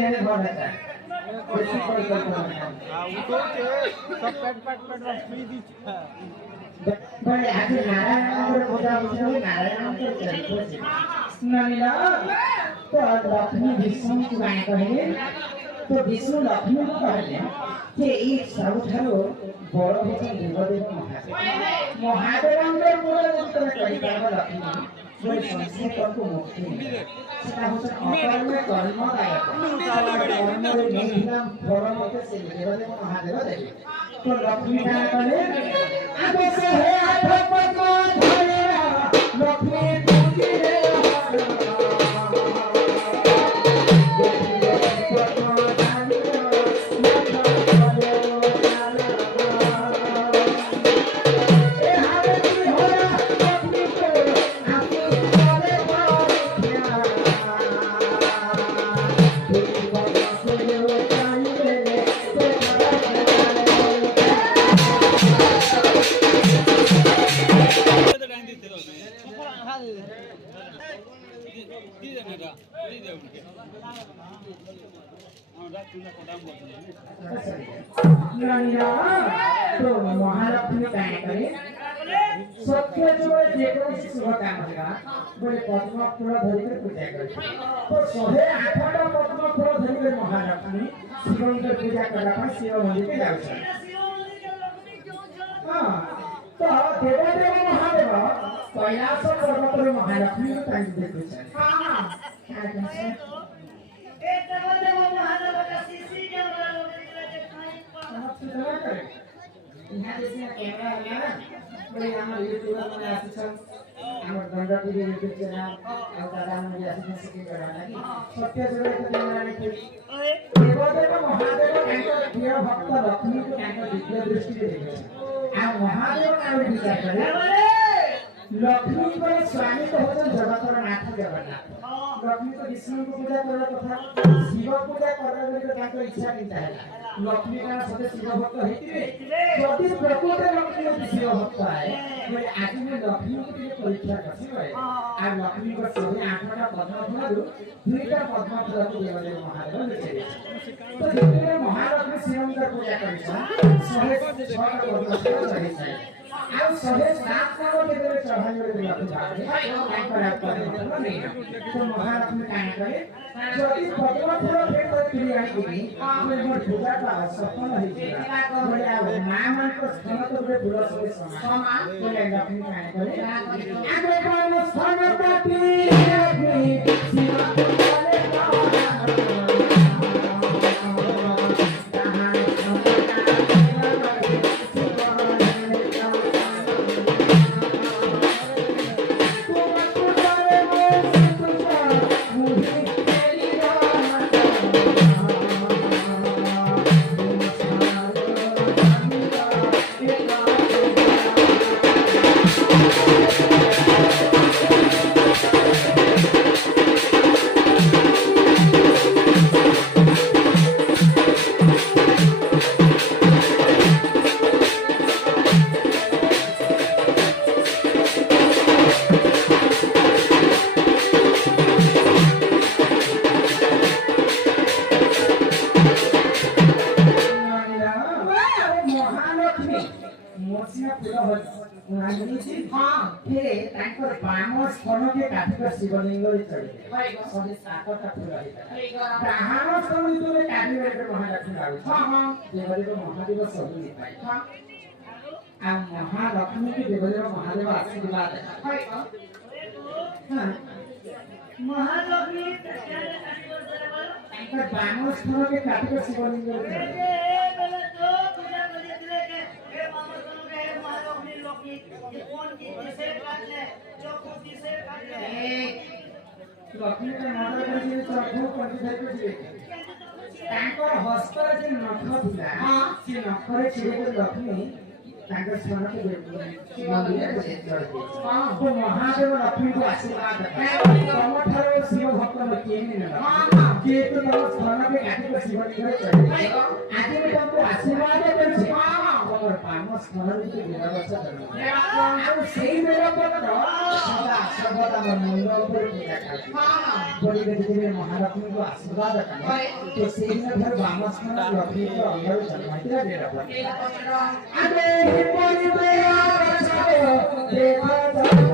हेले भर जाता है बेसी कोई करता हां वो तो सब पेट फ्री दी बड़े आज नारायण पूजा पूजा नारायण को चलते नलिला तो लक्ष्मी विष्णु को गाय कहे तो विष्णु लक्ष्मी को कहले कि एक सबठारो बड़ होते देवदेव महादेव महादेवंगे मूल मंत्र करी पाव लक्ष्मी बोले संस्कृत को मुक्ति सेटा होता अकर्म कर्म दायक कर्म रे नहीं फल मते से देवदेव महादेव देवे तो लक्ष्मी का कहले आगे से है आठ पद्म धरे लक्ष्मी पूजी रे तो महालक्ष्मी काय करे सत्य जो जेको शुभ काम करा बोले पद्म फूल धरि के पूजा करे तो 108 पद्म फूल धरि के महालक्ष्मी शिव के पूजा करला पर शिव मंदिर के जाउछ हां तो देवदेव महादेव कैलाश पर्वत रे महालक्ष्मी को ताई देखै छै हां हां ए देवदेव महादेव का सीसी कैमरा यहाँ देखिए कैमरा है बड़े हमारे यूट्यूबर में आसिसन हमारे गंगा टीवी यूट्यूब चैनल और दादा मुझे आसिसन से कर रहा है सत्य जगह के कैमरा में देवदेव महादेव का प्रिय भक्त लक्ष्मी को का दिव्य दृष्टि से देखे आ महादेव का विचार करे लक्ष्मी को स्वामी तो होते जगतर नाथ जगन्नाथ लक्ष्मी तो विष्णु को पूजा करला तथा शिव पूजा करला बोली ताको इच्छा नहीं है लक्ष्मी का सदे शिव भक्त हेतिरे जदि प्रकृत लक्ष्मी शिव भक्त है बोले आज में लक्ष्मी को परीक्षा करसी भाई आ लक्ष्मी को सभी 8टा पद्म फूल दुईटा पद्म फूल को देवदेव महादेव देते तो देवदेव महालक्ष्मी शिव का पूजा करिसा 106टा पद्म फूल चढ़िसा आ 107 को देवदेव चढ़ाई रे लक्ष्मी तो महालक्ष्मी काय करे जदि पद्म फूल फेर तो क्रिया आनी आमे मोर पूजा का सफल है बोले आ मां मन को स्थान तो फूल से समान बोले लक्ष्मी काय करे आगे को स्थान पाती लक्ष्मी शिवा बोले शिवलिंग चढ़े सभी 7टा फूल ब्राह्मण समिति में कार्य महालक्ष्मी देवदेव महादेव सभी पाए आ महालक्ष्मी के देवदेव महादेव आशीर्वाद महालक्ष्मी ब्राह्मण स्थल के कार्य शिवलिंग लक्ष्मी का नाम करके चखो पंडित को दिए तांकर हस्त जे नख थिला से नखरे छिरे लक्ष्मी तांकर स्मरण के मंदिर को चढ़ तो महादेव लक्ष्मी को आशीर्वाद तम ठारे शिव भक्त में के नहीं के तो तम स्मरण के काटी को शिव लिंग चढ़े आज में तुमको आशीर्वाद करछे ଆମର ପାମ ସ୍ମରଣ ଭିତରେ ଦେଢ଼ ବର୍ଷ ଜନ୍ମ ଆଉ ସେଇ ବେଳ ପର୍ଯ୍ୟନ୍ତ ସଦା ସର୍ବଦା ମୋ ମୁଣ୍ଡ ଉପରେ ପୂଜା ଖାଉଛି ବଳି ଦେଖିଥିଲେ ମହାଲକ୍ଷ୍ମୀଙ୍କୁ ଆଶୀର୍ବାଦ କଲେ ତ ସେଇଦିନ ଠାରୁ ବାମ ସ୍ମରଣ ଲକ୍ଷ୍ମୀଙ୍କ ଅଙ୍ଗରୁ ଜନ୍ମ ହେଇଥିଲା ଦେଢ଼ ବର୍ଷ। ଆମେ ପରିବେଶ ଦେଖ